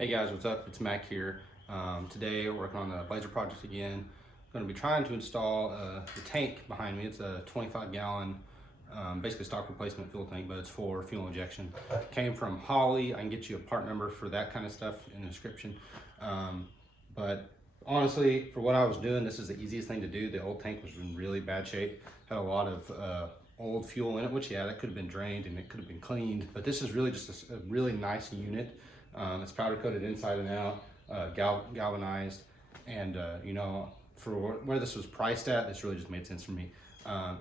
Hey guys, what's up? It's Mac here. Today we're working on the Blazer project again. I'm going to be trying to install the tank behind me. It's a 25-gallon, basically stock replacement fuel tank, but it's for fuel injection. Came from Holley. I can get you a part number for that kind of stuff in the description. But honestly, for what I was doing, this is the easiest thing to do. The old tank was in really bad shape. Had a lot of old fuel in it, which that could have been drained and it could have been cleaned. But this is really just a really nice unit. It's powder coated inside and out, galvanized, and for where this was priced at, this really just made sense for me.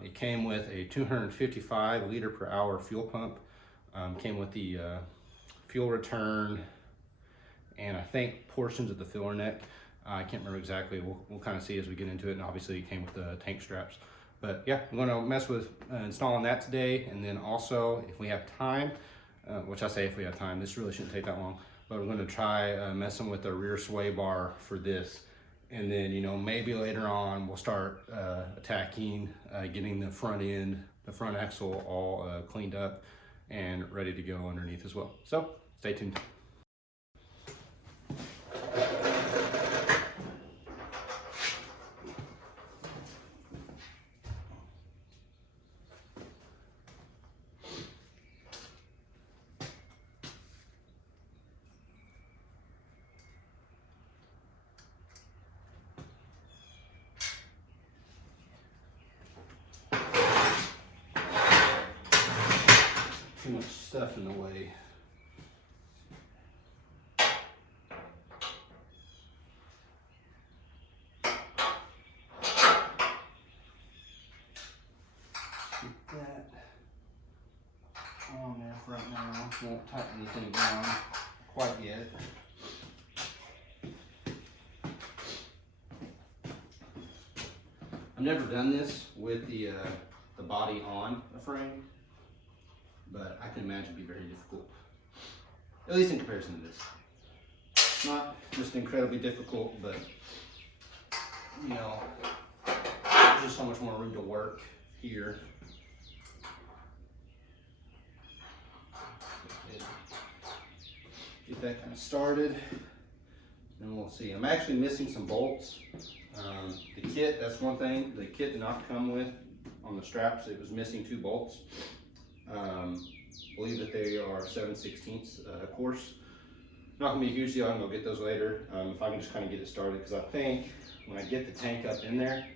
It came with a 255 liter per hour fuel pump, came with the fuel return, and I think portions of the filler neck. I can't remember exactly. We'll kind of see as we get into it, and obviously it came with the tank straps. But yeah, I'm going to mess with installing that today, and then also if we have time, which I say if we have time, this really shouldn't take that long, but we're going to try messing with the rear sway bar for this. And then, maybe later on we'll start attacking getting the front end, the front axle all cleaned up and ready to go underneath as well. So stay tuned. Too much stuff in the way. Keep that on there for right now. Won't tighten anything down quite yet. I've never done this with the body on a frame, but I can imagine it'd be very difficult, at least in comparison to this. It's not just incredibly difficult, but there's just so much more room to work here. Get that kind of started, and we'll see. I'm actually missing some bolts. The kit, that's one thing. The kit did not come with on the straps. It was missing 2 bolts. Believe that they are 7/16 course. Not gonna be a huge deal. I can go get those later. If I can just kind of get it started, because I think when I get the tank up in there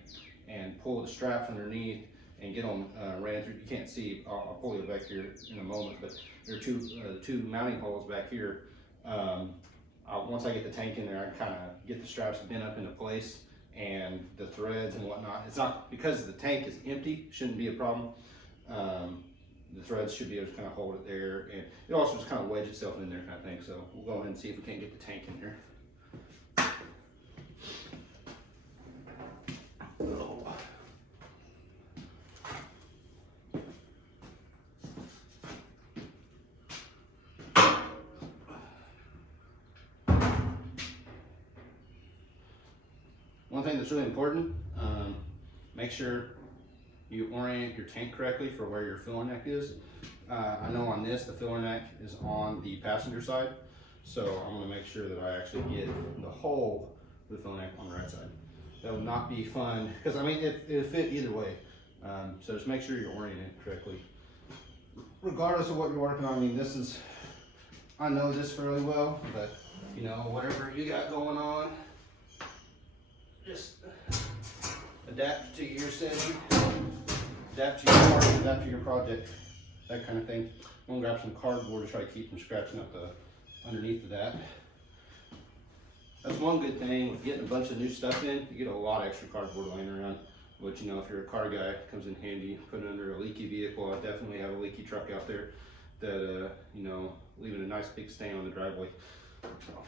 and pull the straps underneath and get them ran through, you can't see. I'll pull it back here in a moment, but there are two mounting holes back here. Once I get the tank in there, I kind of get the straps bent up into place and the threads and whatnot. It's not, because the tank is empty, shouldn't be a problem. The threads should be able to kind of hold it there, and it also just kind of wedge itself in there kind of thing. So we'll go ahead and see if we can't get the tank in here. Oh. One thing that's really important, make sure you orient your tank correctly for where your filler neck is. I know on this, the filler neck is on the passenger side, so I'm going to make sure that I actually get the hole for the filler neck on the right side. That would not be fun, because I mean, it'll fit either way. So just make sure you're oriented correctly. Regardless of what you're working on, I mean, I know this fairly well, but whatever you got going on, just adapt to your setting, adapt to your part, adapt to your project, that kind of thing. I'm gonna grab some cardboard to try to keep from scratching up the underneath of that. That's one good thing with getting a bunch of new stuff in. You get a lot of extra cardboard laying around, which if you're a car guy, comes in handy. Put it under a leaky vehicle. I definitely have a leaky truck out there that leaving a nice big stain on the driveway. So.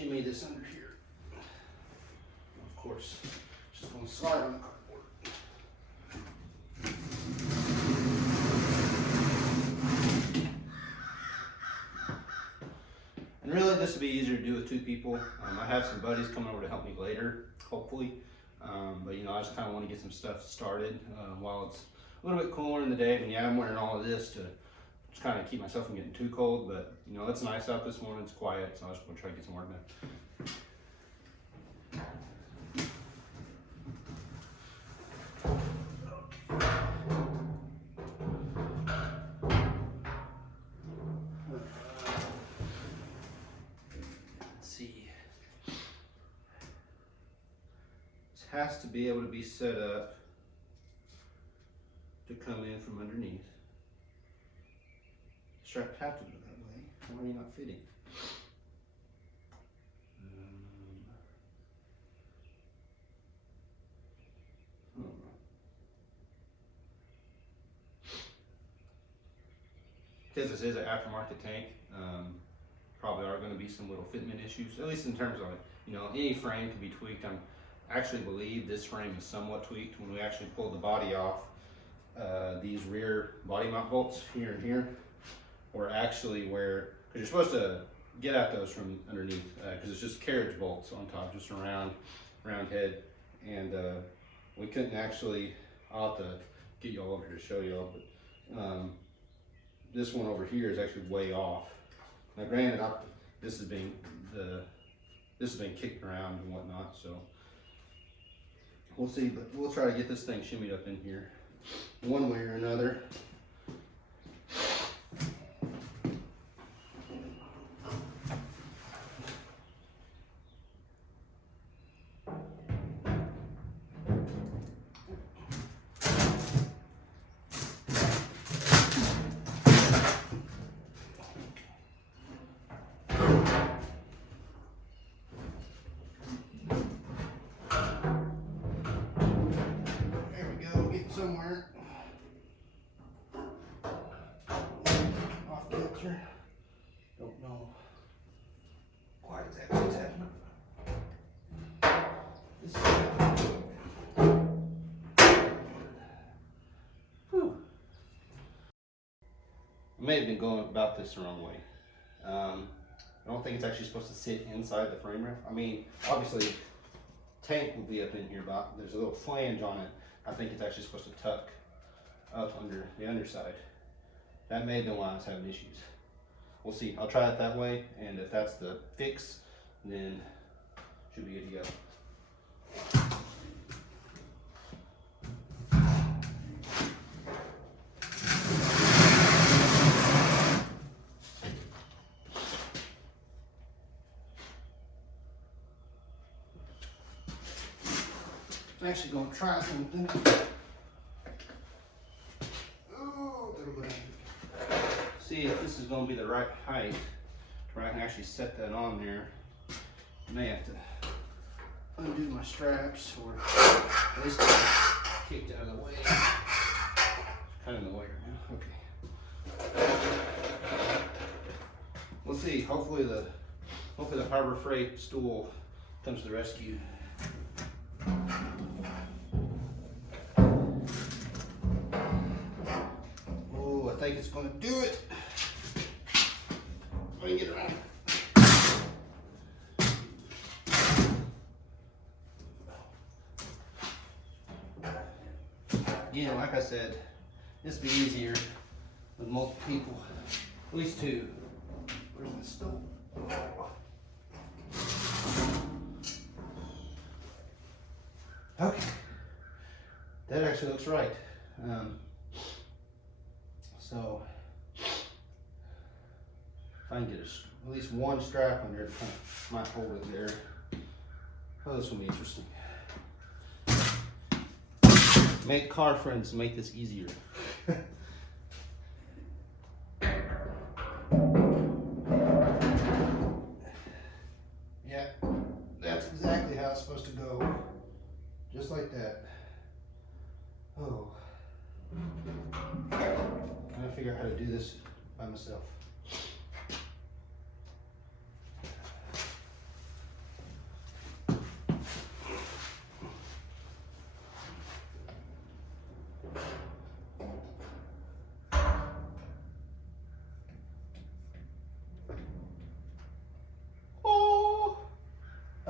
shimmy this under here. Of course, it's just gonna slide on the cardboard. And really, this would be easier to do with 2 people. I have some buddies coming over to help me later, hopefully. But you know, I just kind of want to get some stuff started while it's a little bit cooler in the day. And yeah, I'm wearing all of this to just kind of keep myself from getting too cold. But you know, it's nice out this morning. It's quiet, so I just want to try to get some work done. Has to be able to be set up to come in from underneath. Straps have to go that way. Why are you not fitting? Because this is an aftermarket tank, probably are going to be some little fitment issues, at least in terms of, you know, any frame can be tweaked. I actually believe this frame is somewhat tweaked. When we actually pulled the body off, these rear body mount bolts here and here were actually where, because you're supposed to get at those from underneath, because it's just carriage bolts on top, just a round head, and we couldn't actually, I'll have to get y'all over here to show y'all, but this one over here is actually way off. Now granted, this has been kicked around and whatnot, so we'll see, but we'll try to get this thing shimmied up in here one way or another. Somewhere off kilter. Don't know quite exactly what's happening. This whew. I may have been going about this the wrong way. I don't think it's actually supposed to sit inside the frame rail. I mean, obviously, tank will be up in here, but there's a little flange on it. I think it's actually supposed to tuck up under the underside. That may have been why I was having issues. We'll see. I'll try it that way, and if that's the fix, then should be good to go. I'm actually going to try something. Oh, see if this is going to be the right height where I can actually set that on there. I may have to undo my straps or at least kicked out of the way. It's kind of in the way right now. Okay. We'll see. Hopefully the Harbor Freight stool comes to the rescue. Oh, I think it's going to do it. Let me get around. Again, like I said, this would be easier with multiple people, at least 2. Where's my stove? Okay, that actually looks right. So if I can get at least one strap under it, kind of might hold it there. Oh, this will be interesting. Make car friends make this easier. Yeah, that's exactly how it's supposed to go. Just like that. Oh. I'm trying to figure out how to do this by myself.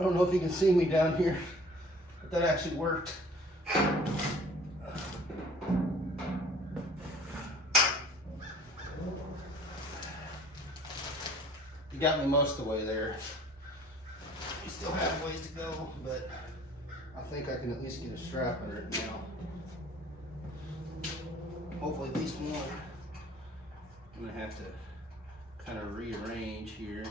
I don't know if you can see me down here, but that actually worked. You got me most of the way there. You still have ways to go, but I think I can at least get a strap under it now. Hopefully at least one. I'm gonna have to kind of rearrange here.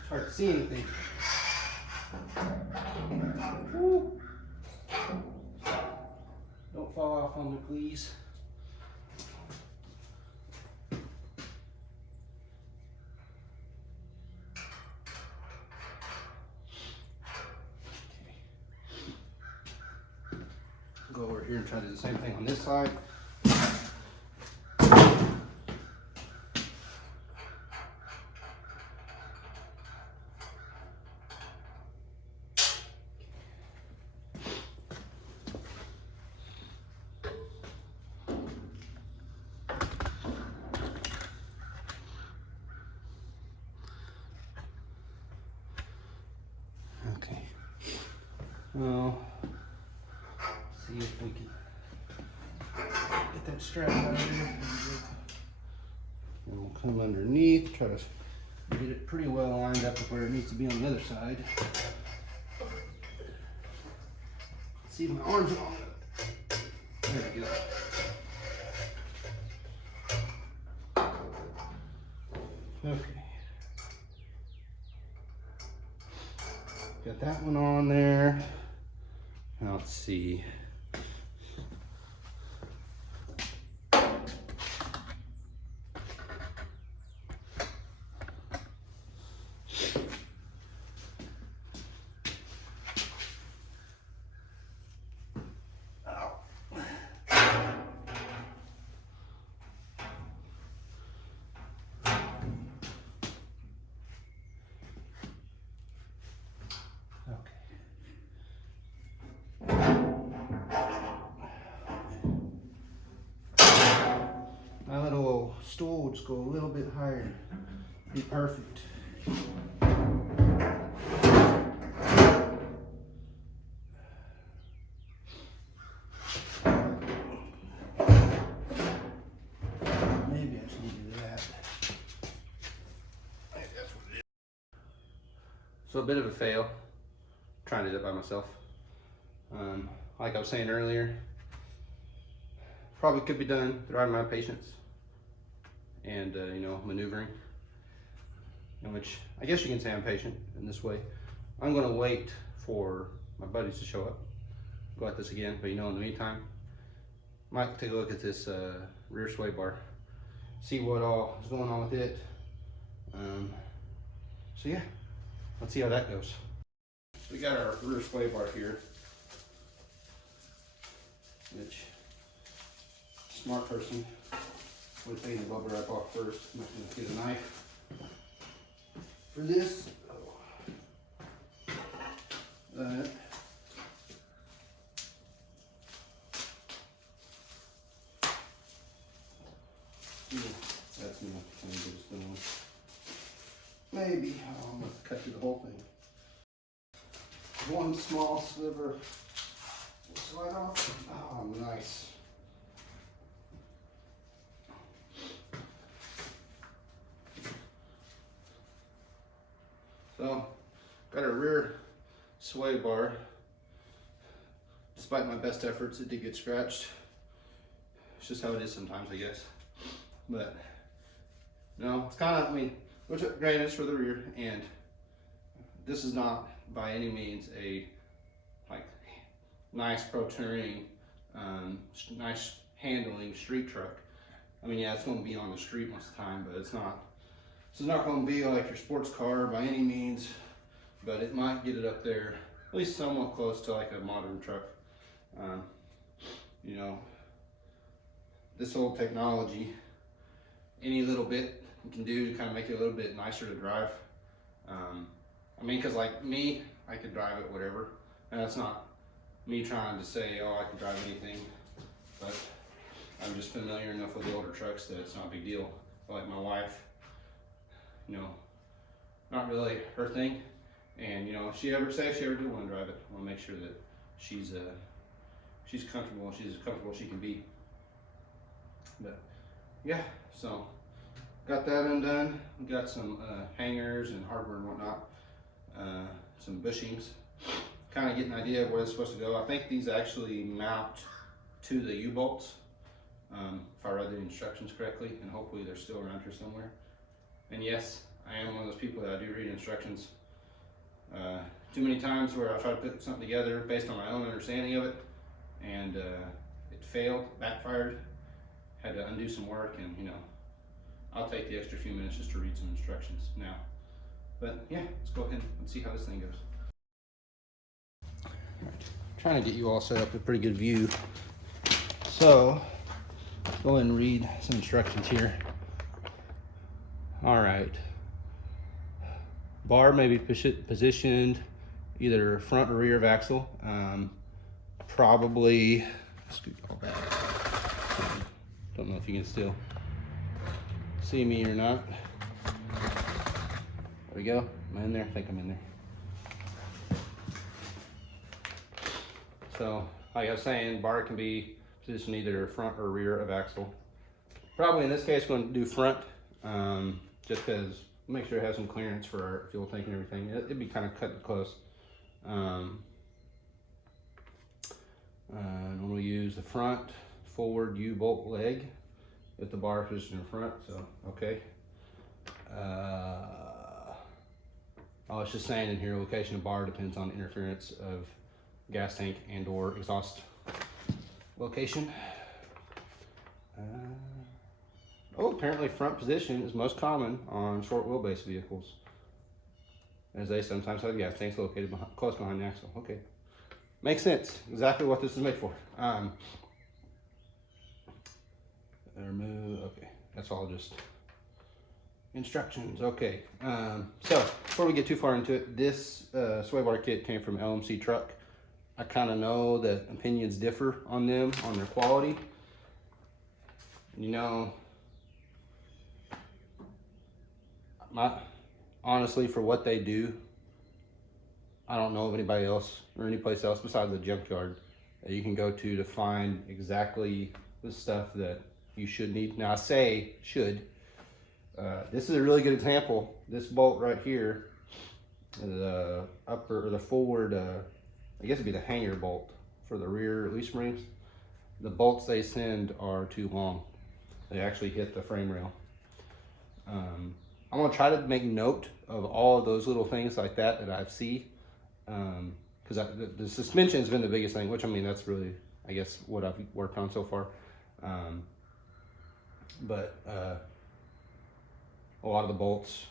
It's hard to see anything. Woo. Don't fall off on me, please. Go over here and try to do the same thing on this side. Okay. Well, see if we can get that strap out of there. And we'll come underneath, try to get it pretty well lined up with where it needs to be on the other side. See if my arm's long enough. There we go. Okay. Got that one on there. Now let's see. My little stool will just go a little bit higher. Be perfect. Maybe I should do that. I think that's what it is. So a bit of a fail. Trying to do that by myself. Like I was saying earlier, probably could be done through my patience and you know, maneuvering, in which I guess you can say I'm patient in this way. I'm going to wait for my buddies to show up, go at this again, but you know, in the meantime, might take a look at this rear sway bar, see what all is going on with it. So yeah, let's see how that goes. We got our rear sway bar here, which smart person would take the bubble wrap off first. I'm just going to get a knife for this. That. That's enough to kind of get us going. Maybe I'm going to cut through the whole thing. One small sliver will slide off. Oh, nice. So, got a rear sway bar. Despite my best efforts, it did get scratched. It's just how it is sometimes, I guess. But, no, it's kind of, I mean, which granted is for the rear, and this is not by any means a like nice pro touring, nice handling street truck. I mean, yeah, it's going to be on the street most of the time, but it's not. This is not going to be like your sports car by any means, but it might get it up there, at least somewhat close to like a modern truck. You know, this old technology, any little bit you can do to kind of make it a little bit nicer to drive. I mean, because like me, I could drive it whatever, and that's not me trying to say, oh, I can drive anything, but I'm just familiar enough with the older trucks that it's not a big deal. Like my wife, you know, not really her thing, and you know, if she ever do want to drive it, I want to make sure that she's comfortable, she's as comfortable as she can be. But yeah, so got that undone. We got some hangers and hardware and whatnot, some bushings. Kind of get an idea of where it's supposed to go. I think these actually mount to the U-bolts, if I read the instructions correctly, and hopefully they're still around here somewhere. And yes, I am one of those people that I do read instructions. Too many times where I try to put something together based on my own understanding of it, and it failed, backfired, had to undo some work, and you know, I'll take the extra few minutes just to read some instructions now. But yeah, let's go ahead and see how this thing goes. Trying to get you all set up a pretty good view. So, go ahead and read some instructions here. All right. Bar may be positioned either front or rear of axle. Probably, scoot all back. Don't know if you can still see me or not. There we go. Am I in there? I think I'm in there. So, like I was saying, bar can be positioned either front or rear of axle. Probably in this case, I'm going to do front, just because make sure it has some clearance for our fuel tank and everything. It'd be kind of cut close. Normally use the front forward U-bolt leg with the bar positioned in front. So, okay. Oh, it's just saying in here, location of bar depends on interference of gas tank and or exhaust location. Oh, apparently front position is most common on short wheelbase vehicles, as they sometimes have gas tanks located close behind the axle. Okay, makes sense. Exactly what this is made for. Remove. Okay, that's all just instructions. Okay, so before we get too far into it, this sway bar kit came from LMC Truck. I kind of know that opinions differ on them, on their quality. You know, honestly, for what they do, I don't know of anybody else or any place else besides the junkyard that you can go to find exactly the stuff that you should need. Now I say should. This is a really good example. This bolt right here, the upper or the forward, I guess it'd be the hanger bolt for the rear leaf springs. The bolts they send are too long. They actually hit the frame rail. I'm gonna try to make note of all of those little things like that I see, because the suspension's been the biggest thing, which I mean, that's really, I guess, what I've worked on so far. But a lot of the bolts,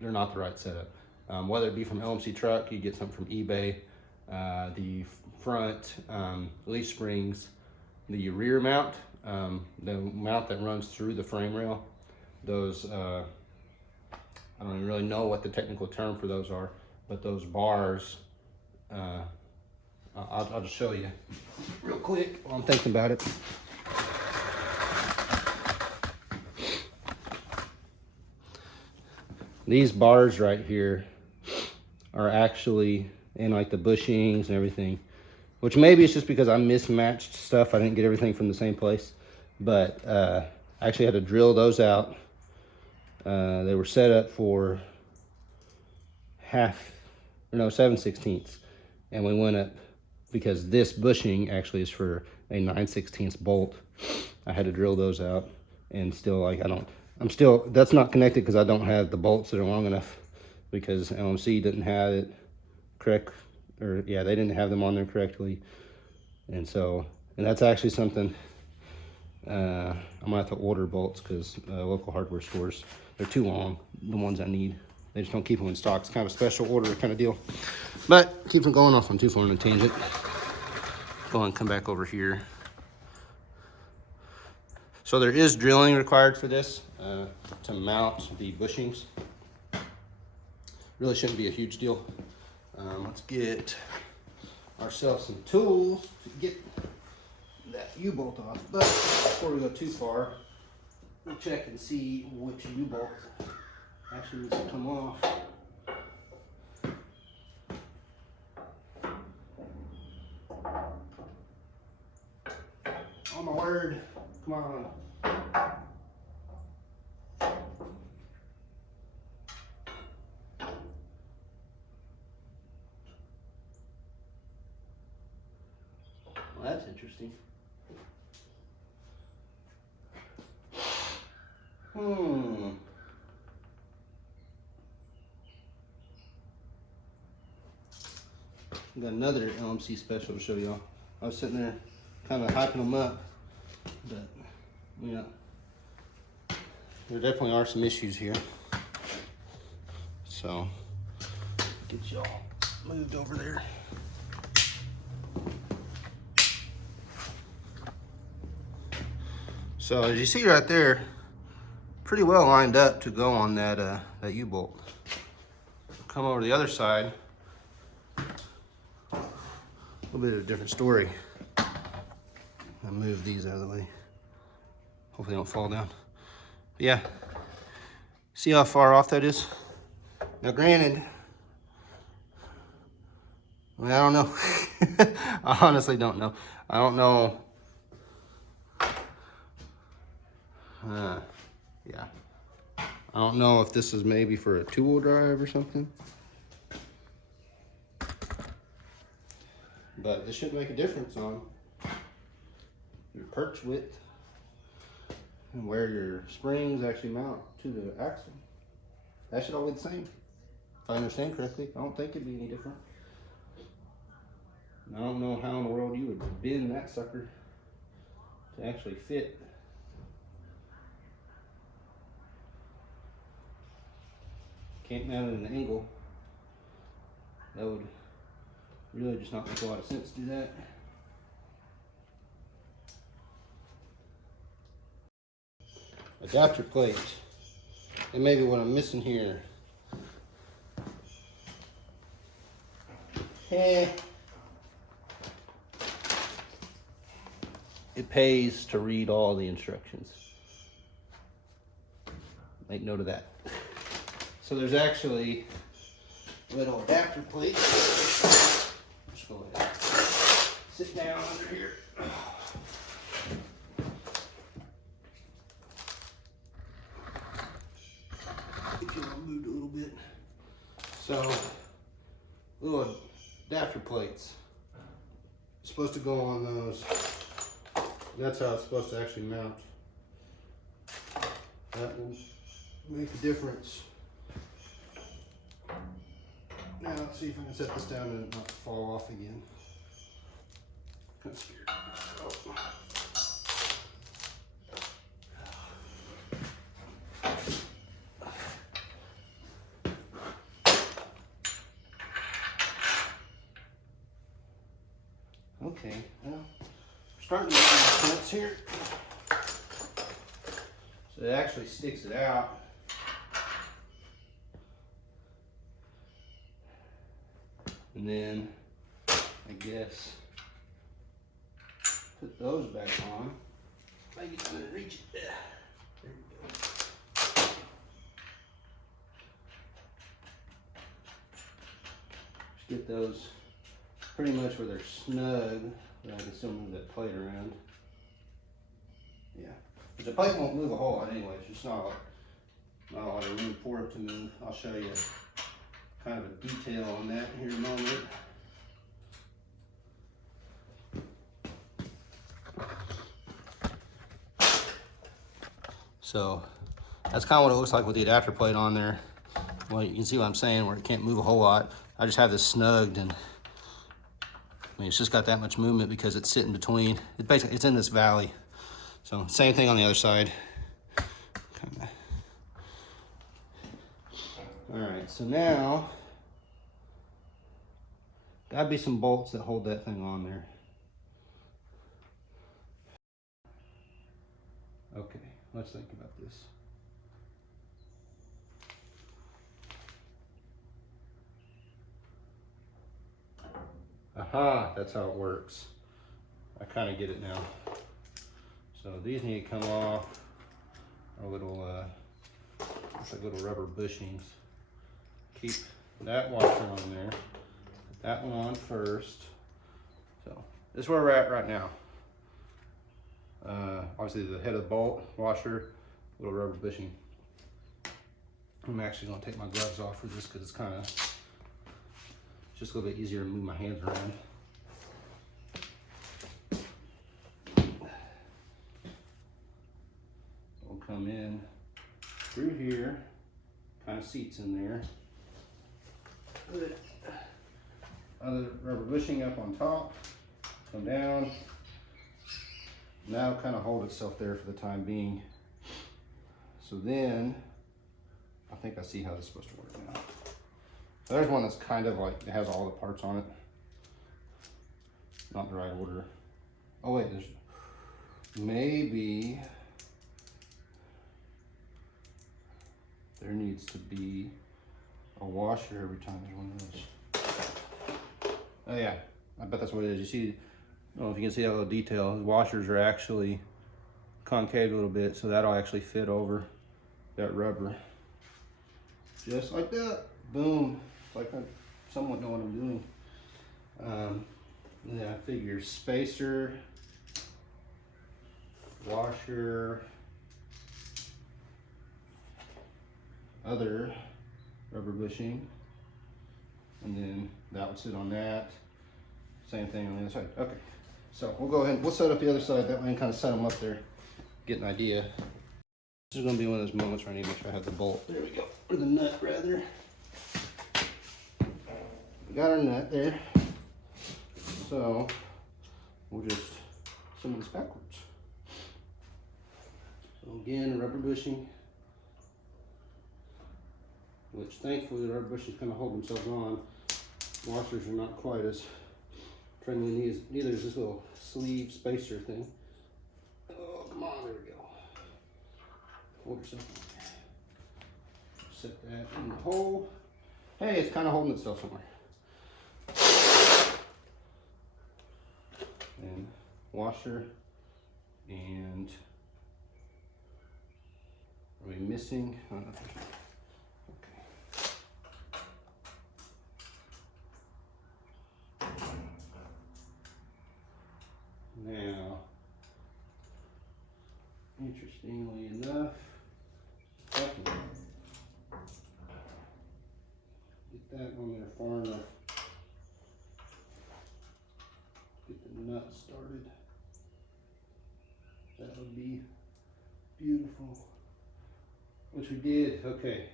they're not the right setup. Whether it be from LMC Truck, you get something from eBay, the front leaf springs, the rear mount, the mount that runs through the frame rail, those, I don't even really know what the technical term for those are, but those bars, I'll just show you real quick while I'm thinking about it. These bars right here are actually in like the bushings and everything, which maybe it's just because I mismatched stuff. I didn't get everything from the same place, but I actually had to drill those out. They were set up for 7/16, and we went up because this bushing actually is for a 9/16 bolt. I had to drill those out, and still, like, that's not connected because I don't have the bolts that are long enough, because LMC didn't have it correct, or yeah, they didn't have them on there correctly. And so, and that's actually something I'm gonna have to order bolts, because local hardware stores, they're too long, the ones I need. They just don't keep them in stock. It's kind of a special order kind of deal. But keep them going off on too far on a tangent. Go and come back over here. So there is drilling required for this to mount the bushings. Really shouldn't be a huge deal. Let's get ourselves some tools to get that U-bolt off. But before we go too far, we'll check and see which U-bolt actually needs to come off. Oh my word, come on. Well, that's interesting. Got another LMC special to show y'all. I was sitting there kind of hyping them up, but yeah, there definitely are some issues here. So get y'all moved over there. So as you see right there, pretty well lined up to go on that that U-bolt. Come over to the other side. A little bit of a different story. I'll move these out of the way. Hopefully they don't fall down. But yeah, see how far off that is? Now granted, I mean, I don't know. I honestly don't know. I don't know. Yeah. I don't know if this is maybe for a two-wheel drive or something. But this should make a difference on your perch width and where your springs actually mount to the axle. That should all be the same, if I understand correctly. I don't think it'd be any different. And I don't know how in the world you would bend that sucker to actually fit. Can't mount it at an angle. That would really just not make a lot of sense to do that. Adapter plate. And maybe what I'm missing here. It pays to read all the instructions. Make note of that. So there's actually a little adapter plate. Just go ahead. Sit down under here. If you want to move a little bit. So, little adapter plates. It's supposed to go on those. That's how it's supposed to actually mount. That will make a difference. Now let's see if I can set this down and not fall off again. Kind of scared. Oh. Okay, well, starting to make some sense here. So it actually sticks it out. And then, I guess, put those back on. Maybe I'm gonna reach it. There we go. Just get those pretty much where they're snug, but I can still move that plate around. Yeah, but the plate won't move a whole lot anyway. It's just not a lot of room for it to move. I'll show you kind of a detail on that here in a moment. So that's kind of what it looks like with the adapter plate on there. Well, you can see what I'm saying, where it can't move a whole lot. I just have this snugged, and I mean, it's just got that much movement because it's sitting between. It's in this valley. So same thing on the other side. Kinda. All right, so now, gotta be some bolts that hold that thing on there. Let's think about this. Aha, that's how it works. I kind of get it now. So these need to come off. Our little, looks like little rubber bushings. Keep that washer on there. Put that one on first. So this is where we're at right now. Obviously the head of the bolt, washer, little rubber bushing. I'm actually gonna take my gloves off for this because it's kind of just a little bit easier to move my hands around. We'll come in through here, kind of seats in there. Other rubber bushing up on top, come down. Now kind of hold itself there for the time being. So then, I think I see how this is supposed to work now. So there's one that's kind of like, it has all the parts on it. Not in the right order. Oh wait, there's maybe there needs to be a washer every time there's one of those. Oh yeah, I bet that's what it is. You see, I don't know if you can see that little detail. The washers are actually concave a little bit, so that'll actually fit over that rubber. Just like that. Boom. It's like I somewhat know what I'm doing. Yeah, I figure spacer, washer, other rubber bushing, and then that would sit on that. Same thing on the other side. Okay, so we'll go ahead and we'll set up the other side that way and kind of set them up there, get an idea. This is going to be one of those moments where I need to make sure I have the bolt. There we go, or the nut rather. We got our nut there, so we'll just assemble this backwards. So again, rubber bushing, which thankfully the rubber bushings kind of hold themselves on. Washers are not quite as friendly, neither is this little sleeve spacer thing. Oh, come on, there we go. Hold yourself on there. Set that in the hole. Hey, it's kind of holding itself somewhere. And washer, and are we missing? Oh, no, now, interestingly enough, get that on there far enough. Get the nut started. That would be beautiful. Which we did. Okay.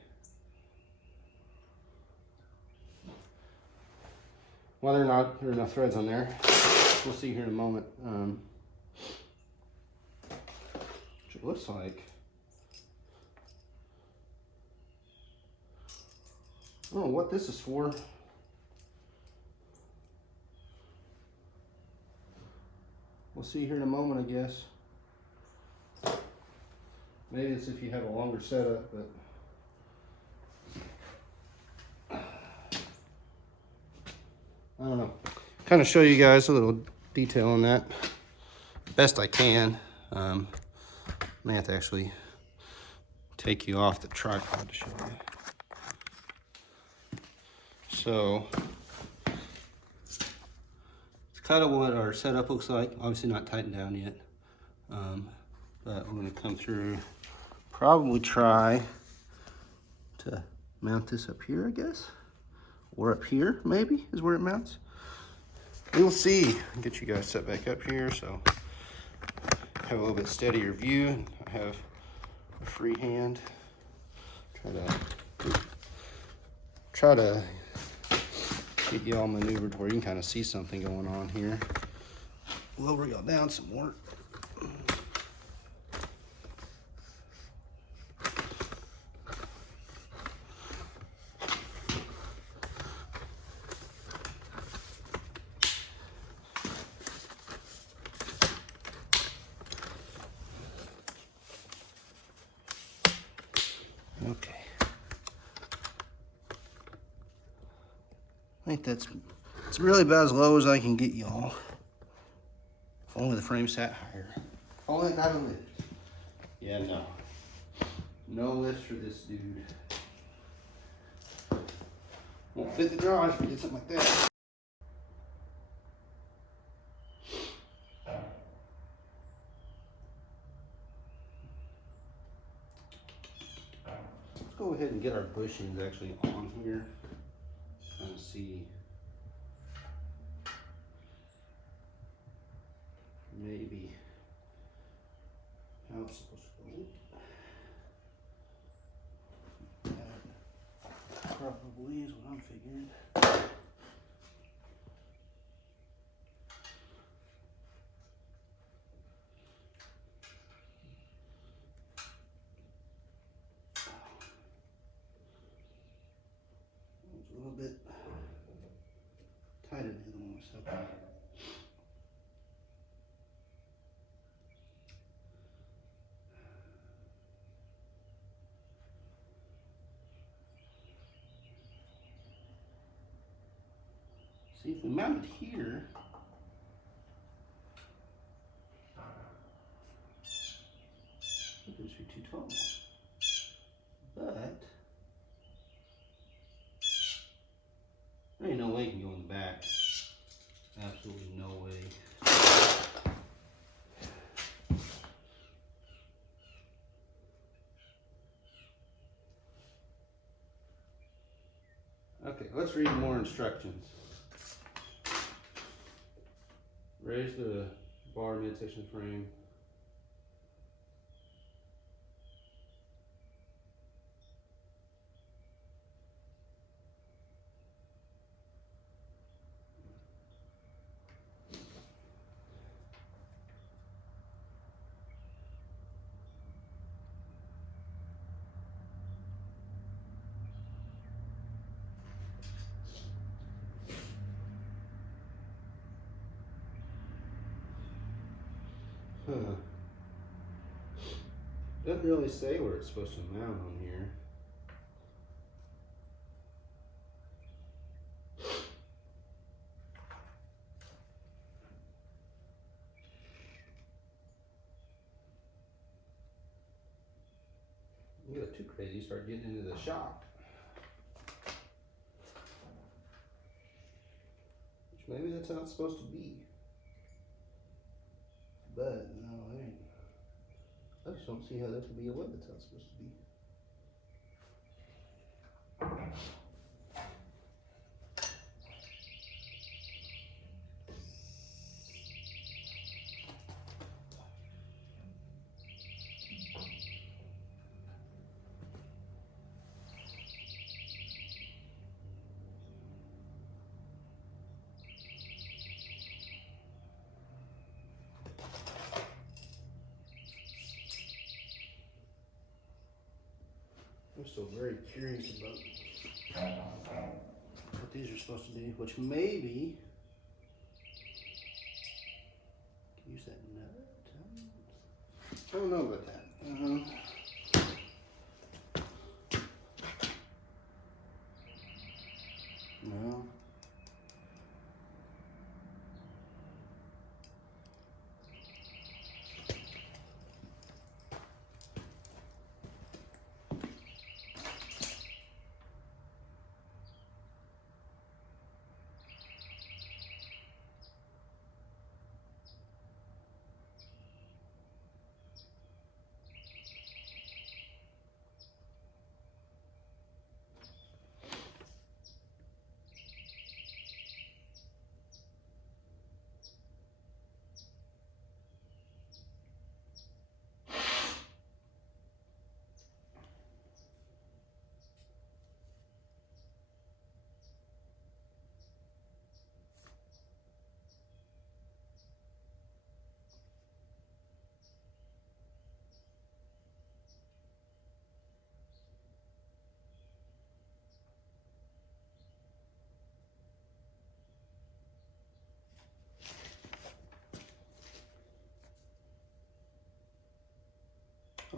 Whether or not there are enough threads on there, we'll see here in a moment. Which it looks like. I don't know what this is for. We'll see here in a moment, I guess. Maybe it's if you have a longer setup, but I don't know. Kind of show you guys a little detail on that, best I can. May have to actually take you off the tripod to show you. So it's kind of what our setup looks like. Obviously not tightened down yet, but we're going to come through. Probably try to mount this up here, I guess, or up here maybe is where it mounts. We'll see. I'll get you guys set back up here so have a little bit steadier view. And I have a free hand. Try to get you all maneuvered to where you can kind of see something going on here. Lower y'all down some more. I think it's really about as low as I can get y'all. If only the frame sat higher. If only it got a lift. Yeah, no. No lift for this dude. Won't fit the garage if we did something like that. Let's go ahead and get our bushings actually on here. Trying to see. Maybe how it's supposed to go. That probably is what I'm figuring. It's a little bit tighter than the one I was hoping. See, if we mount it here, it goes through 212. But there ain't no way it can go in the back. Absolutely no way. Okay, let's read more instructions. Raise the bar midsection frame. Doesn't really say where it's supposed to mount on here. You get too crazy, you start getting into the shock. Which maybe that's how it's supposed to be. But no, it ain't. I just don't see how that could be a way that's how it's supposed to be. I'm still very curious about what these are supposed to do, which maybe use that nut. I don't know about that. No.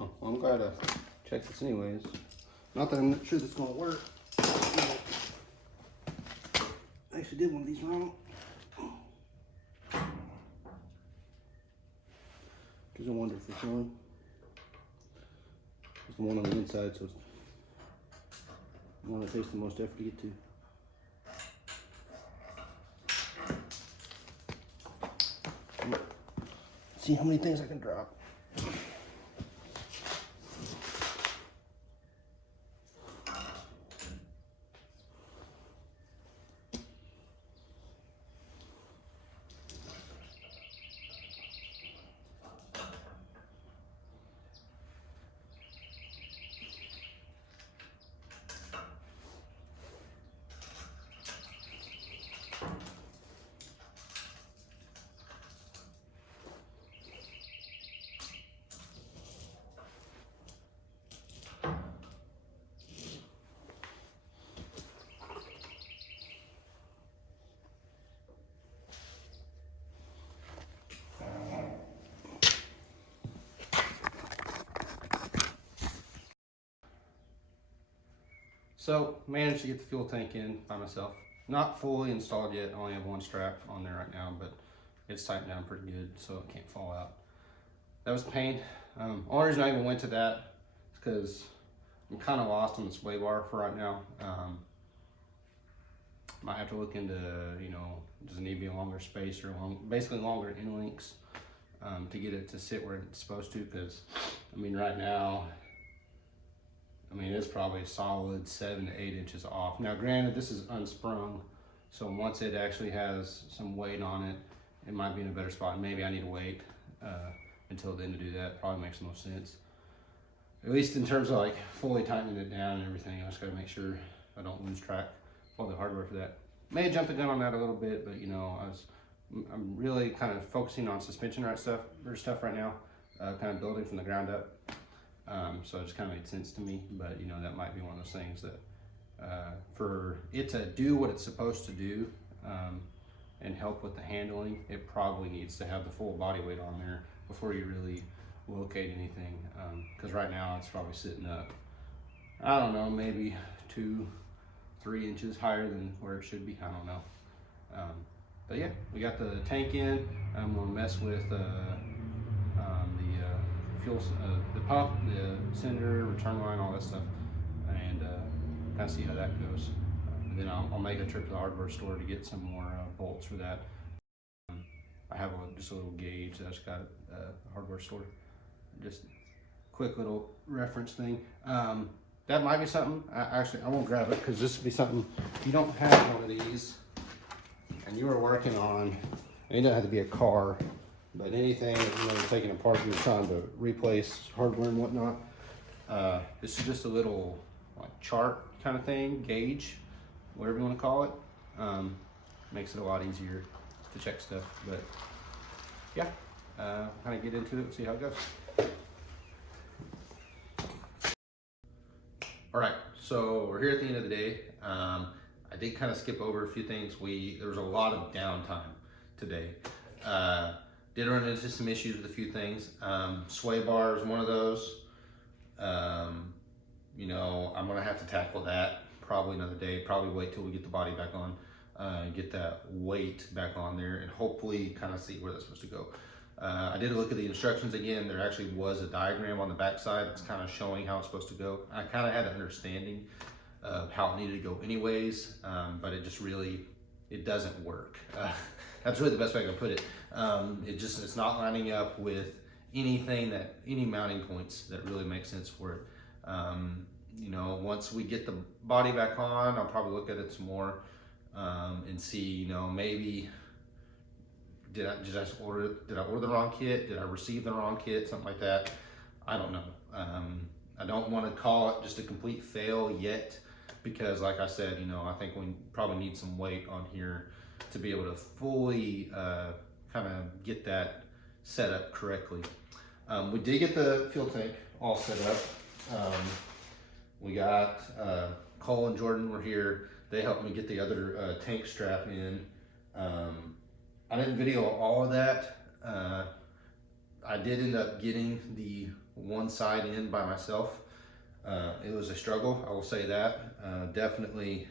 Oh, well, I'm glad I checked this anyways. Not that I'm not sure this is going to work. I actually did one of these wrong. Because I wonder if it's showing. It's the one on the inside, so it's the one that takes the most effort to get to. See how many things I can drop. So managed to get the fuel tank in by myself. Not fully installed yet. I only have one strap on there right now, but it's tightened down pretty good, so it can't fall out. That was pain. Only reason I even went to that is because I'm kind of lost on the sway bar for right now. Might have to look into, does it need to be a longer space or basically longer end links to get it to sit where it's supposed to? Because right now, it's probably a solid 7 to 8 inches off. Now, granted, this is unsprung, so once it actually has some weight on it, it might be in a better spot. Maybe I need to wait until then to do that. Probably makes the most sense. At least in terms of like fully tightening it down and everything. I just gotta make sure I don't lose track of all the hardware for that. May have jumped the gun on that a little bit, but I'm really kind of focusing on suspension stuff right now, kind of building from the ground up. So it just kind of made sense to me, but that might be one of those things that for it to do what it's supposed to do and help with the handling, it probably needs to have the full body weight on there before you really locate anything. Because right now it's probably sitting up, I don't know, maybe 2-3 inches higher than where it should be. I don't know. But yeah, we got the tank in. I'm gonna mess with fuel, the pump, the cylinder, return line, all that stuff, and kind of see how that goes. And then I'll make a trip to the hardware store to get some more bolts for that. I have just a little gauge that I just got at the hardware store. Just quick little reference thing. That might be something. I won't grab it because this would be something. If you don't have one of these and you are working on, it doesn't have to be a car, but anything that you're taking apart and you're trying to replace hardware and whatnot, this is just a little like chart kind of thing, gauge, whatever you want to call it. Makes it a lot easier to check stuff. But yeah, kind of get into it and see how it goes. All right, so we're here at the end of the day. I did kind of skip over a few things. There was a lot of downtime today. Did run into some issues with a few things. Sway bar is one of those. I'm gonna have to tackle that probably another day. Probably wait till we get the body back on, get that weight back on there, and hopefully kind of see where that's supposed to go. I did look at the instructions again. There actually was a diagram on the back side that's kind of showing how it's supposed to go. I kind of had an understanding of how it needed to go anyways, but it doesn't work. That's really the best way I can put it. It's not lining up with any mounting points that really make sense for it. Once we get the body back on, I'll probably look at it some more and see, maybe did I order the wrong kit? Did I receive the wrong kit? Something like that. I don't know. I don't want to call it just a complete fail yet, because like I said, I think we probably need some weight on here to be able to fully kind of get that set up correctly. We did get the fuel tank all set up. We got Cole and Jordan were here. They helped me get the other tank strap in. I didn't video all of that. I did end up getting the one side in by myself. It was a struggle, I will say that. Definitely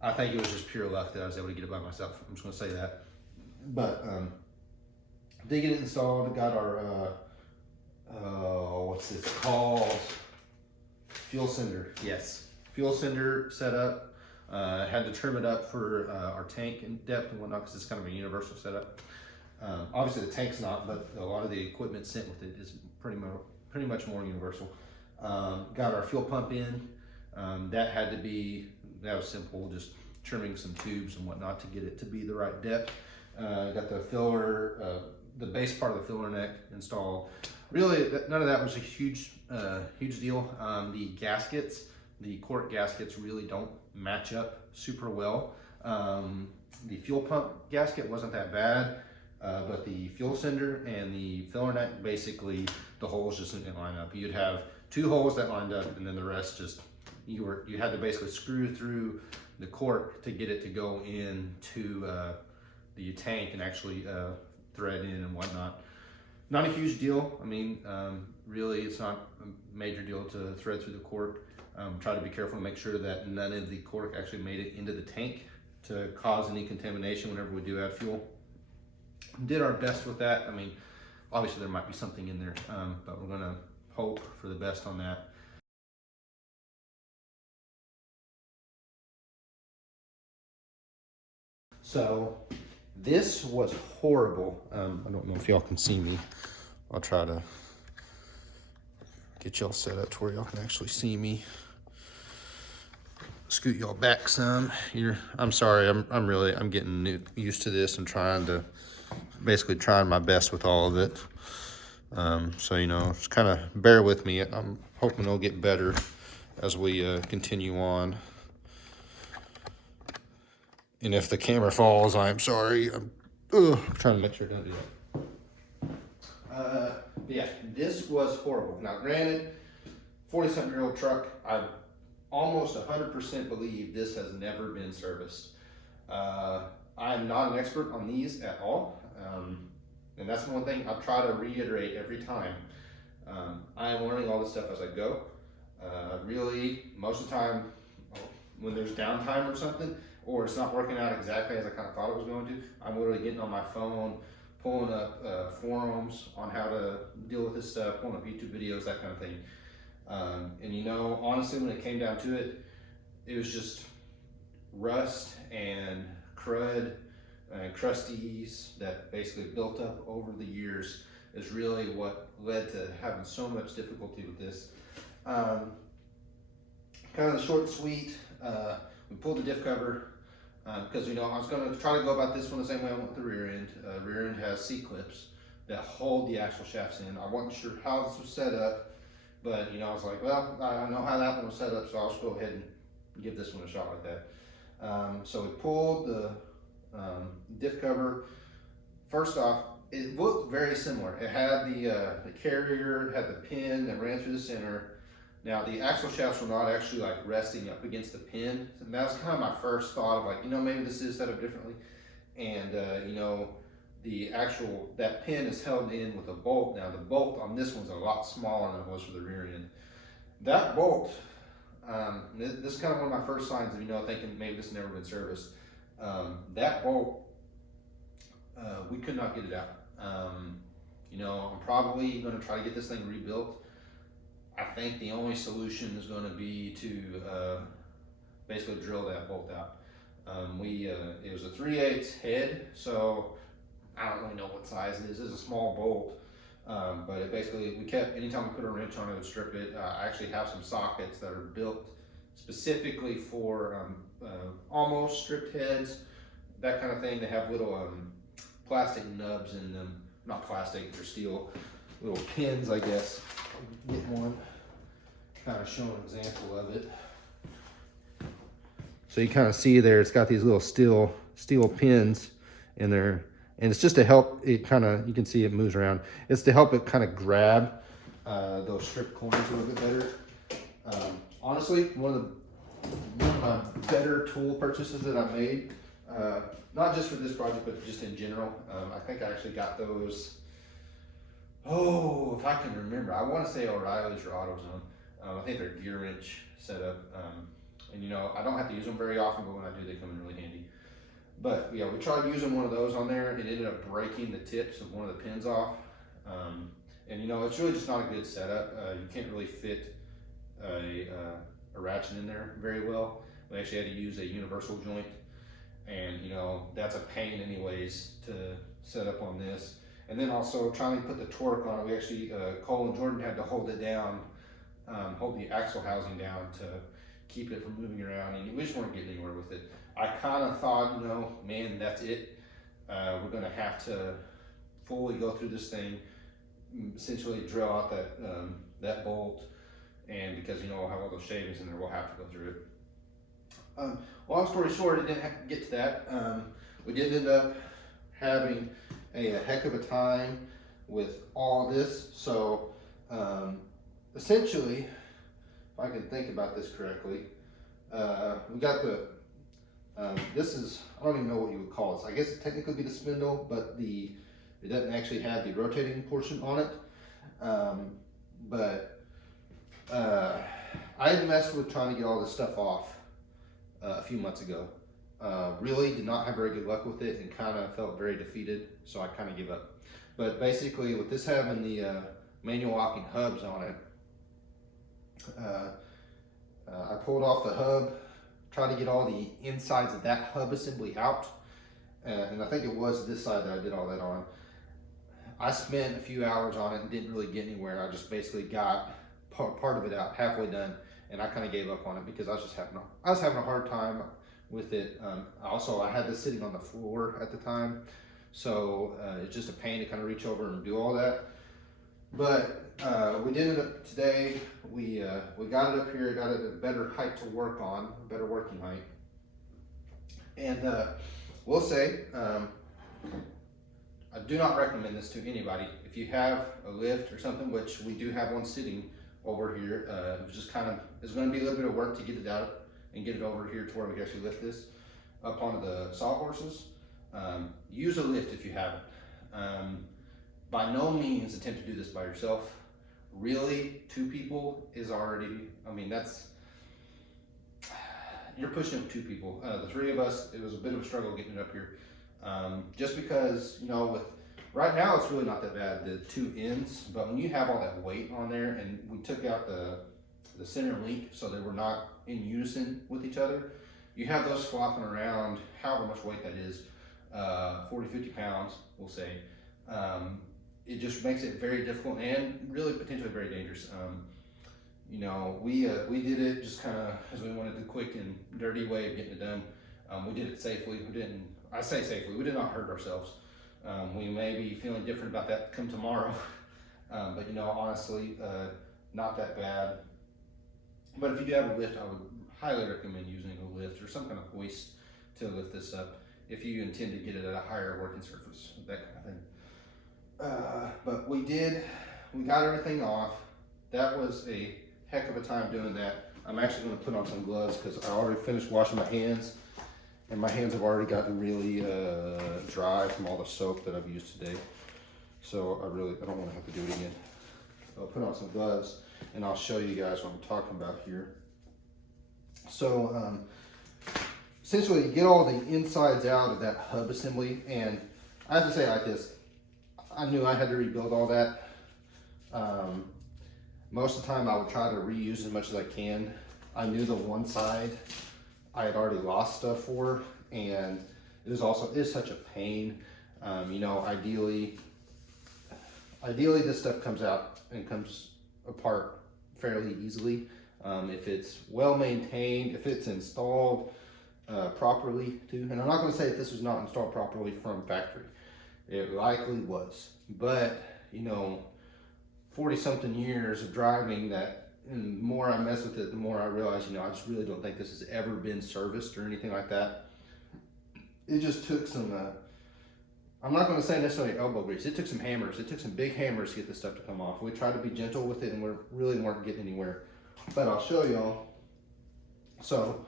I think it was just pure luck that I was able to get it by myself. I'm just gonna say that. But did get it installed. Got our what's this called? Fuel sender. Yes, fuel sender set up. Had to trim it up for our tank and depth and whatnot because it's kind of a universal setup. Obviously the tank's not, but a lot of the equipment sent with it is pretty much more universal. Got our fuel pump in. That was simple, just trimming some tubes and whatnot to get it to be the right depth. Got the filler, the base part of the filler neck installed. Really, none of that was a huge deal. The gaskets, the cork gaskets really don't match up super well. The fuel pump gasket wasn't that bad, but the fuel sender and the filler neck, basically the holes just didn't line up. You'd have 2 holes that lined up, and then the rest just, you had to basically screw through the cork to get it to go into the tank and actually thread in and whatnot. Not a huge deal. I mean, really, it's not a major deal to thread through the cork. Try to be careful to make sure that none of the cork actually made it into the tank to cause any contamination whenever we do add fuel. Did our best with that. I mean, obviously there might be something in there, but we're gonna hope for the best on that. So this was horrible. I don't know if y'all can see me. I'll try to get y'all set up to where y'all can actually see me. Scoot y'all back some. I'm sorry, I'm getting used to this and basically trying my best with all of it. So, you know, just kind of bear with me. I'm hoping it'll get better as we continue on. And if the camera falls, I'm sorry. I'm trying to make sure it doesn't do that. But yeah, this was horrible. Now, granted, 40-something-year-old truck, I almost 100% believe this has never been serviced. I'm not an expert on these at all. And that's one thing I try to reiterate every time. I am learning all this stuff as I go. Really, most of the time, when there's downtime or something, or it's not working out exactly as I kind of thought it was going to, I'm literally getting on my phone, pulling up forums on how to deal with this stuff, pulling up YouTube videos, that kind of thing. And you know, honestly, when it came down to it, it was just rust and crud and crusties that basically built up over the years is really what led to having so much difficulty with this. Kind of the short and sweet, we pulled the diff cover because, you know, I was going to try to go about this one the same way I went with the rear end. Rear end has C-clips that hold the axle shafts in. I wasn't sure how this was set up, but, you know, I was like, well, I know how that one was set up, so I'll just go ahead and give this one a shot like that. So we pulled the diff cover. First off, it looked very similar. It had the carrier, had the pin that ran through the center. Now the axle shafts were not actually like resting up against the pin. And that was kind of my first thought of like, you know, maybe this is set up differently. And you know, that pin is held in with a bolt. Now the bolt on this one's a lot smaller than it was for the rear end. That bolt, this is kind of one of my first signs of, you know, thinking maybe this has never been serviced. That bolt, we could not get it out. You know, I'm probably going to try to get this thing rebuilt. I think the only solution is going to be to basically drill that bolt out. It was a 3/8 head, so I don't really know what size it is. It's a small bolt, but it basically, anytime we put a wrench on it, it would strip it. I actually have some sockets that are built specifically for almost stripped heads, that kind of thing. They have little plastic nubs in them. Not plastic, they're steel. Little pins, I guess. Get one, kind of show an example of it. So you kind of see there, it's got these little steel pins in there, and it's just to help it kind of, you can see it moves around. It's to help it kind of grab those stripped corners a little bit better. Honestly, one of my better tool purchases that I made, not just for this project, but just in general. I think I actually got those, if I can remember, I want to say O'Reilly's or AutoZone. I think they're gear wrench setup. And you know, I don't have to use them very often, but when I do, they come in really handy. But yeah, we tried using one of those on there. It ended up breaking the tips of one of the pins off. And you know, it's really just not a good setup. You can't really fit a ratchet in there very well. We actually had to use a universal joint, and you know, that's a pain anyways to set up on this. And then also trying to put the torque on it, we actually, Cole and Jordan had to hold it down, hold the axle housing down to keep it from moving around, and we just weren't getting anywhere with it. I kind of thought, you know, man, that's it. We're gonna have to fully go through this thing, essentially drill out that bolt, and because you know we'll have all those shavings in there, we'll have to go through it. Long story short, it didn't have to get to that. We did end up having a heck of a time with all this. So essentially, if I can think about this correctly, we got the, this is, I don't even know what you would call this. I guess it technically be the spindle, but it doesn't actually have the rotating portion on it. I had messed with trying to get all this stuff off a few months ago. Really did not have very good luck with it and kind of felt very defeated, so I kind of gave up. But basically with this having the manual locking hubs on it, I pulled off the hub, tried to get all the insides of that hub assembly out, and I think it was this side that I did all that on. I spent a few hours on it and didn't really get anywhere. I just basically got part of it out, halfway done, and I kind of gave up on it because I was having a hard time with it. Also, I had this sitting on the floor at the time, so it's just a pain to kind of reach over and do all that. But we did it today. We got it up here, got it at a better height to work on, a better working height. And we'll say, I do not recommend this to anybody. If you have a lift or something, which we do have one sitting over here, it's going to be a little bit of work to get it out and get it over here to where we can actually lift this up onto the sawhorses. Use a lift if you have it. By no means attempt to do this by yourself. Really, 2 people is already, I mean, you're pushing it with 2 people. The 3 of us, it was a bit of a struggle getting it up here. Just because, you know, right now it's really not that bad, the 2 ends, but when you have all that weight on there, and we took out the center link so they were not in unison with each other, you have those flopping around, however much weight that is, 40, 50 pounds, we'll say. It just makes it very difficult and really potentially very dangerous. You know, we did it just kind of as we wanted the quick and dirty way of getting it done. We did it safely. I say safely, we did not hurt ourselves. We may be feeling different about that come tomorrow, but you know, honestly, not that bad. But if you do have a lift, I would highly recommend using a lift or some kind of hoist to lift this up if you intend to get it at a higher working surface, that kind of thing. But we got everything off. That was a heck of a time doing that. I'm actually going to put on some gloves because I already finished washing my hands, and my hands have already gotten really dry from all the soap that I've used today. So I don't want to have to do it again. I'll put on some gloves and I'll show you guys what I'm talking about here. So essentially you get all the insides out of that hub assembly, and I have to say it like this, I knew I had to rebuild all that. Most of the time I would try to reuse as much as I can. I knew the one side I had already lost stuff for, and it is such a pain. You know, ideally this stuff comes out and comes apart fairly easily. If it's well maintained, if it's installed properly too. And I'm not going to say that this was not installed properly from factory. It likely was, but you know, 40 something years of driving that, and the more I mess with it, the more I realize, you know, I just really don't think this has ever been serviced or anything like that. It just took some, I'm not going to say necessarily elbow grease. It took some hammers. It took some big hammers to get this stuff to come off. We tried to be gentle with it and we really weren't getting anywhere. But I'll show y'all. So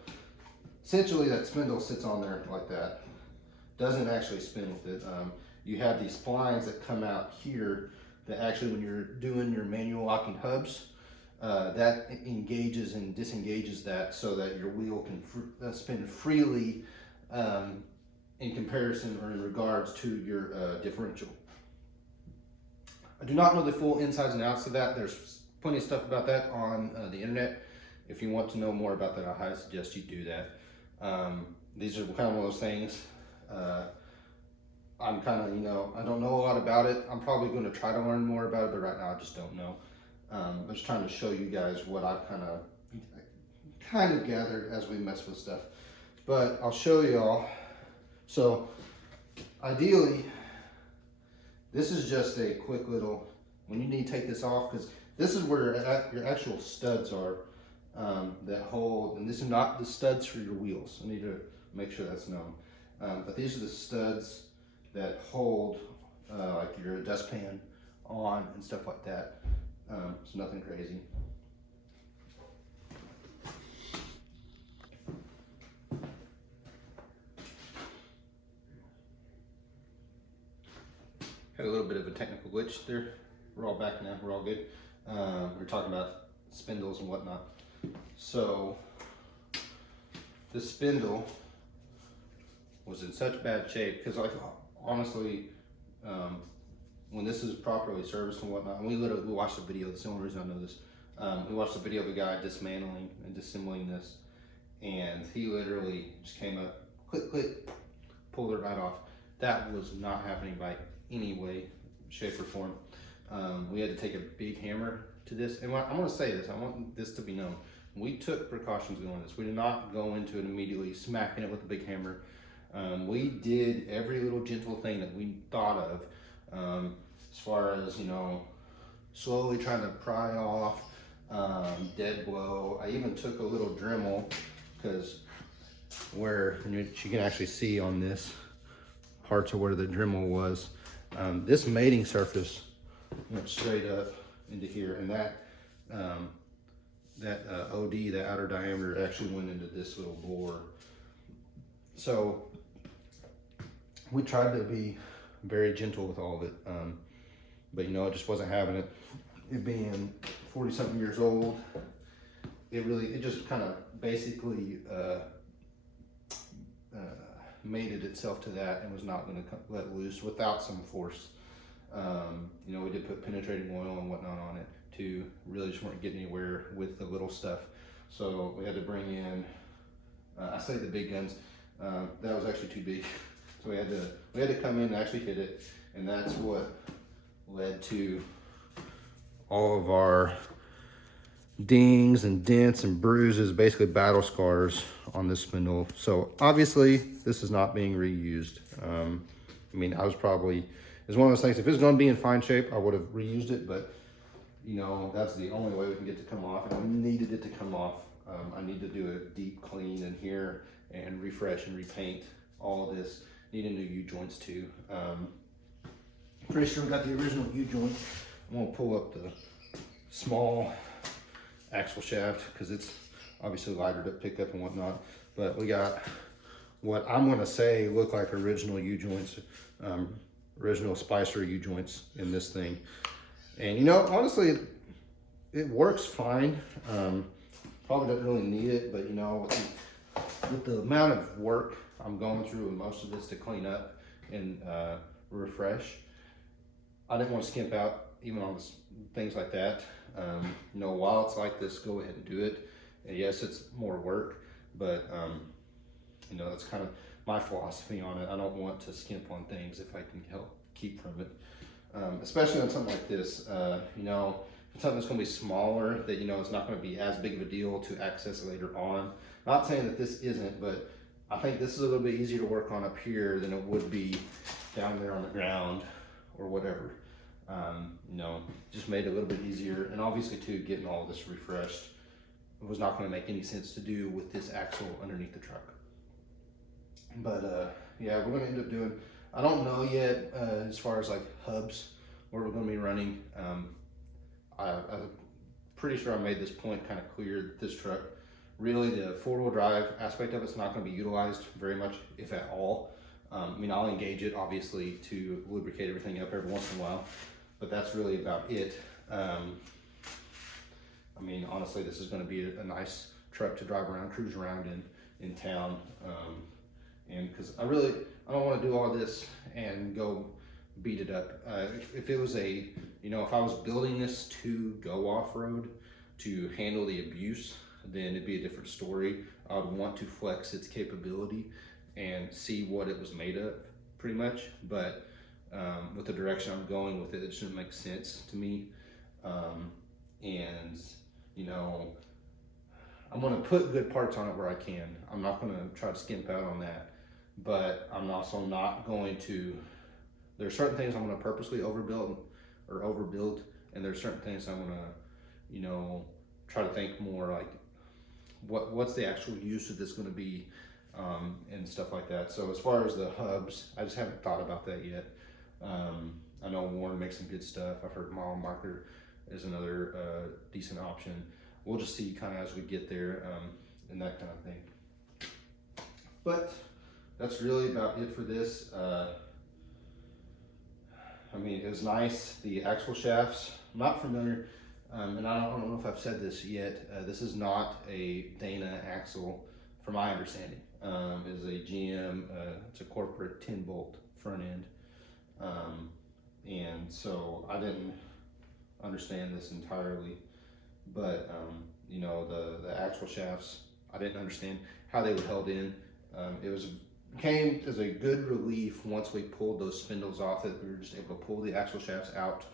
essentially that spindle sits on there like that. Doesn't actually spin with it. You have these splines that come out here that actually, when you're doing your manual locking hubs, that engages and disengages that so that your wheel can spin freely in comparison or in regards to your differential. I do not know the full insides and outs of that. There's plenty of stuff about that on the internet. If you want to know more about that, I highly suggest you do that. These are kind of one of those things. I'm kind of, I don't know a lot about it. I'm probably going to try to learn more about it, but right now I just don't know. I'm just trying to show you guys what I've kind of gathered as we mess with stuff. But I'll show y'all. So ideally, this is just a quick little, when you need to take this off, because this is where your actual studs are that hold, and this is not the studs for your wheels. I need to make sure that's known. But these are the studs that hold like your dustpan on and stuff like that. It's nothing crazy. Had a little bit of a technical glitch there. We're all back now, we're all good. We're talking about spindles and whatnot. So this spindle was in such bad shape because honestly, when this is properly serviced and whatnot, and we watched the video, that's the only reason I know this. We watched the video of a guy dismantling and disassembling this, and he literally just came up, click, click, pulled it right off. That was not happening by any way, shape, or form. We had to take a big hammer to this, and I want to say this, I want this to be known. We took precautions going this. We did not go into it immediately smacking it with a big hammer. We did every little gentle thing that we thought of, as far as, slowly trying to pry off, dead blow. I even took a little Dremel, because where you can actually see on this parts of where the Dremel was, this mating surface went straight up into here, and that OD, the outer diameter, actually went into this little bore. So we tried to be very gentle with all of it, but it just wasn't having it. It being 40-something years old, it just kind of basically mated itself to that and was not going to let loose without some force. We did put penetrating oil and whatnot on it to really just weren't getting anywhere with the little stuff. So we had to bring in, I say the big guns, that was actually too big. So we had to come in and actually hit it, and that's what led to all of our dings and dents and bruises, basically battle scars on this spindle. So obviously this is not being reused. It's one of those things, if it's going to be in fine shape, I would have reused it, but that's the only way we can get it to come off, and we needed it to come off. I need to do a deep clean in here and refresh and repaint all of this. Need a new U-joints too. Pretty sure we got the original U-joint. I'm gonna pull up the small axle shaft because it's obviously lighter to pick up and whatnot. But we got what I'm gonna say look like original U-joints, original Spicer U-joints in this thing. And honestly, it works fine. Probably don't really need it, but with the amount of work I'm going through and most of this to clean up and refresh, I didn't want to skimp out even on things like that. While it's like this, go ahead and do it. And yes, it's more work, but that's kind of my philosophy on it. I don't want to skimp on things if I can help keep from it. Especially on something like this, something that's going to be smaller, that it's not going to be as big of a deal to access later on. Not saying that this isn't, but I think this is a little bit easier to work on up here than it would be down there on the ground or whatever. Just made it a little bit easier, and obviously too, getting all this refreshed was not going to make any sense to do with this axle underneath the truck. But yeah, we're going to end up doing, I don't know yet as far as like hubs where we're going to be running. I'm pretty sure I made this point kind of clear that this truck, really the four-wheel drive aspect of it's not going to be utilized very much, if at all. I'll engage it obviously to lubricate everything up every once in a while, but that's really about it. I mean, honestly, this is going to be a nice truck to drive around, cruise around in town. And because I don't want to do all this and go beat it up. If it was if I was building this to go off-road, to handle the abuse, then it'd be a different story. I would want to flex its capability and see what it was made of, pretty much. But with the direction I'm going with it, it shouldn't make sense to me. And I'm gonna put good parts on it where I can. I'm not gonna try to skimp out on that, but I'm also not going to, there's certain things I'm gonna purposely overbuild, and there's certain things I'm gonna, try to think more like, what's the actual use of this gonna be, and stuff like that. So as far as the hubs, I just haven't thought about that yet. I know Warren makes some good stuff. I've heard mile marker is another decent option. We'll just see kind of as we get there, and that kind of thing. But that's really about it for this. I mean, it was nice. The axle shafts, I'm not familiar, and I don't know if I've said this yet. This is not a Dana axle, from my understanding. It is a GM, it's a corporate 10-bolt front end. And so I didn't understand this entirely, but the axle shafts, I didn't understand how they were held in. It came as a good relief once we pulled those spindles off, that we were just able to pull the axle shafts out.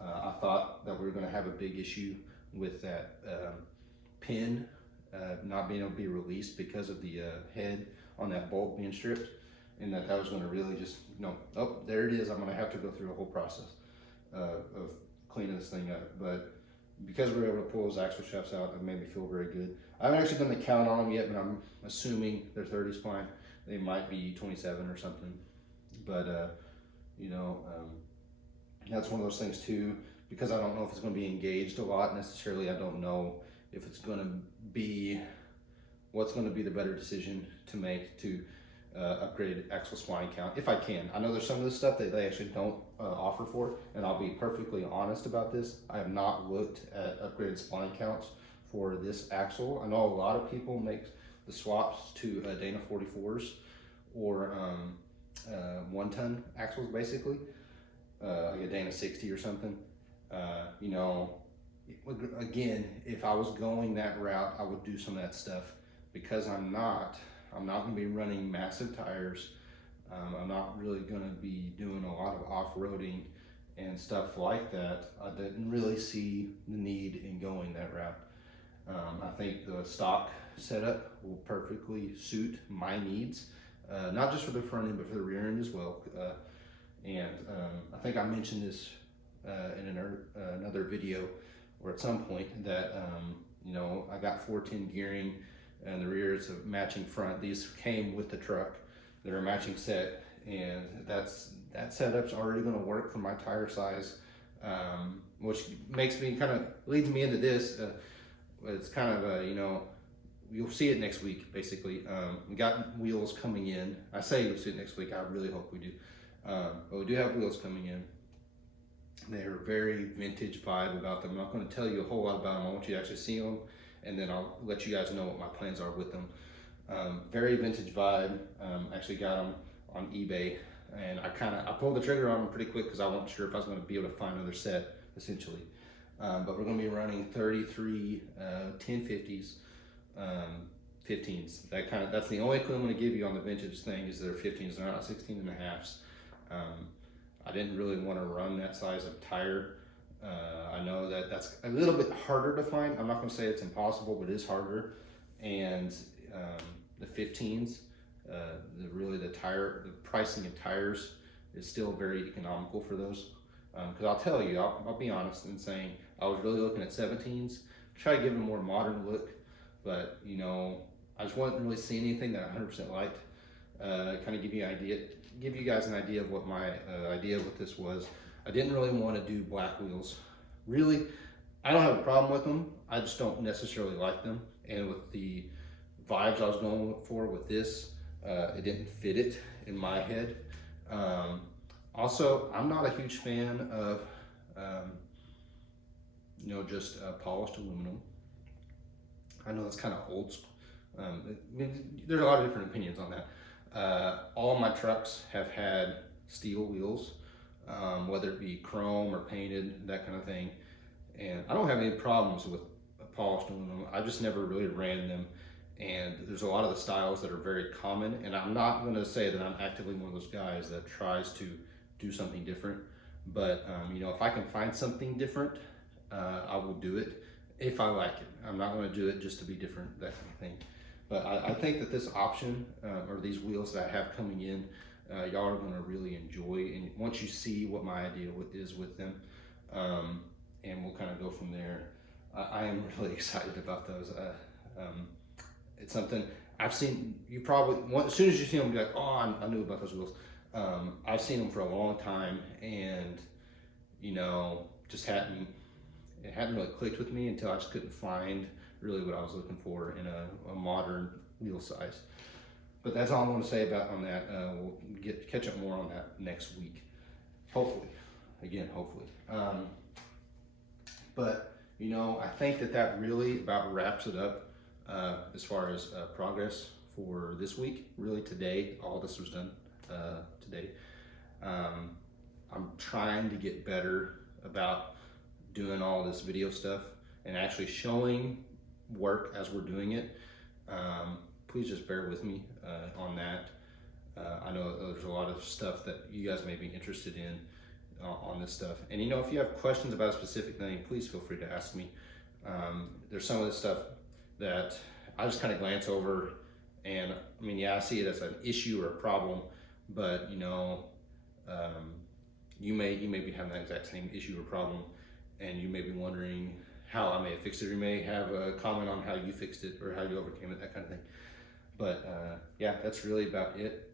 I thought that we were going to have a big issue with that pin not being able to be released because of the head on that bolt being stripped, and that was going to really just, oh, there it is. I'm going to have to go through a whole process of cleaning this thing up. But because we were able to pull those axle shafts out, it made me feel very good. I haven't actually done the count on them yet, but I'm assuming they're 30 spline. They might be 27 or something. But, that's one of those things too, because I don't know if it's going to be engaged a lot necessarily. I don't know if it's going to be, what's going to be the better decision to make to upgrade axle spline count, if I can. I know there's some of the stuff that they actually don't offer for, and I'll be perfectly honest about this. I have not looked at upgraded spline counts for this axle. I know a lot of people make the swaps to Dana 44s or 1-ton axles, basically, like a Dana 60 or something. Again, if I was going that route, I would do some of that stuff. Because I'm not going to be running massive tires. I'm not really going to be doing a lot of off-roading and stuff like that. I didn't really see the need in going that route. I think the stock setup will perfectly suit my needs, not just for the front end, but for the rear end as well. I think I mentioned this in another video, or at some point, that I got 410 gearing, and the rear is a matching front. These came with the truck. They're a matching set, and that setup's already going to work for my tire size, which leads me into this. It's kind of you'll see it next week, basically. We got wheels coming in. I say you'll see it next week. I really hope we do. But we do have wheels coming in. They're very vintage vibe about them. I'm not going to tell you a whole lot about them. I want you to actually see them, and then I'll let you guys know what my plans are with them. Very vintage vibe. Actually got them on eBay, and I pulled the trigger on them pretty quick because I wasn't sure if I was going to be able to find another set, essentially. But we're going to be running 33 1050s, 15s. That's the only clue I'm going to give you on the vintage thing, is they're 15s. They're not 16 and a halves. I didn't really want to run that size of tire. I know that that's a little bit harder to find. I'm not going to say it's impossible, but it is harder. And the 15s, the pricing of tires is still very economical for those. Because I'll tell you, I'll be honest in saying I was really looking at 17s, try to give them a more modern look, but I just wasn't really seeing anything that I 100% liked. Kind of give you guys an idea of what my idea with this was. I didn't really want to do black wheels. Really, I don't have a problem with them. I just don't necessarily like them. And with the vibes I was going for with this, it didn't fit it in my head. Also, I'm not a huge fan of just polished aluminum. I know that's kind of old school. There's a lot of different opinions on that. All my trucks have had steel wheels, whether it be chrome or painted, that kind of thing. And I don't have any problems with polished aluminum. I just never really ran them. And there's a lot of the styles that are very common. And I'm not going to say that I'm actively one of those guys that tries to do something different. But if I can find something different, I will do it if I like it. I'm not going to do it just to be different, that kind of thing. But I think that this option, or these wheels that I have coming in, y'all are going to really enjoy. And once you see what my idea is with them, and we'll kind of go from there. I am really excited about those. It's something I've seen. You probably, as soon as you see them, be like, oh, I knew about those wheels. I've seen them for a long time, and just it hadn't really clicked with me until I just couldn't find really what I was looking for in a modern wheel size. But that's all I want to say on that. We'll catch up more on that next week, hopefully. Again, hopefully. But I think that really about wraps it up as far as progress for this week. Really today, all this was done today. I'm trying to get better about doing all this video stuff and actually showing work as we're doing it. Please just bear with me on that. I know there's a lot of stuff that you guys may be interested in on this stuff. And if you have questions about a specific thing, please feel free to ask me. There's some of this stuff that I just kind of glance over, and I see it as an issue or a problem, but you may be having that exact same issue or problem, and you may be wondering how I may have fixed it, or you may have a comment on how you fixed it or how you overcame it, that kind of thing. But yeah, that's really about it.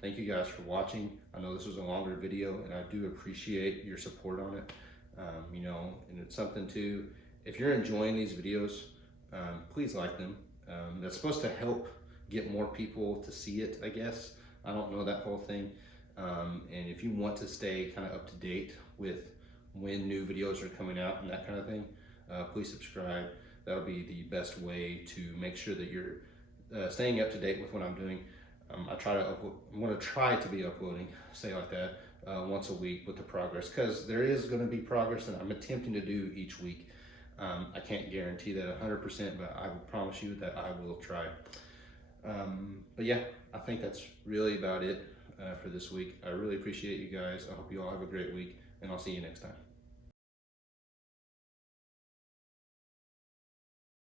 Thank you guys for watching. I know this was a longer video, and I do appreciate your support on it. And it's something too, if you're enjoying these videos, please like them. That's supposed to help get more people to see it, I guess. I don't know that whole thing. And if you want to stay kind of up to date with when new videos are coming out and that kind of thing, please subscribe. That'll be the best way to make sure that you're staying up to date with what I'm doing. I'm going to try to be uploading, say like that, once a week with the progress, because there is going to be progress that I'm attempting to do each week. I can't guarantee that 100%, but I will promise you that I will try. But yeah, I think that's really about it for this week. I really appreciate you guys. I hope you all have a great week, and I'll see you next time.